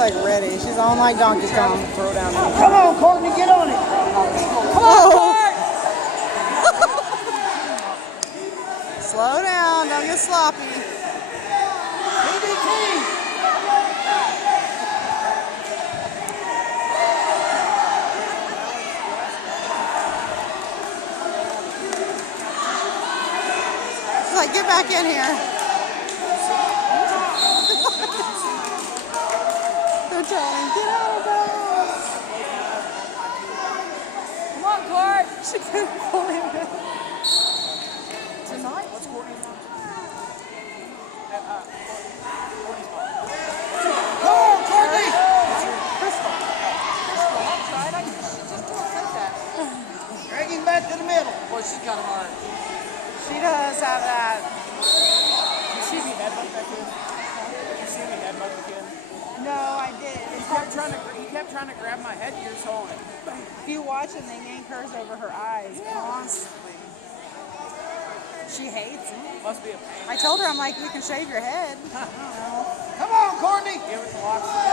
like ready. She's on like Donkey Kong. Throw down. Come on, Courtney, get on it. Come on! Slow down, don't get sloppy. PBT. She's like, get back in here. They're telling, get out of there. Come on, Court. She couldn't believe it. Tonight? What's Courtney's mom? Come on, Courtney. Crystal. That's right. I just said that. Drag him back to the middle. Boy, she's got a heart. She does have that. You see me headbutt that kid? You see me headbutt the kid? No, I did. He kept trying to grab my headgear, so If you watch it, they yank hers over her eyes constantly. She hates it. must be a pain. I told her, I'm like, you can shave your head. Come on, Courtney. Give it to Loxley.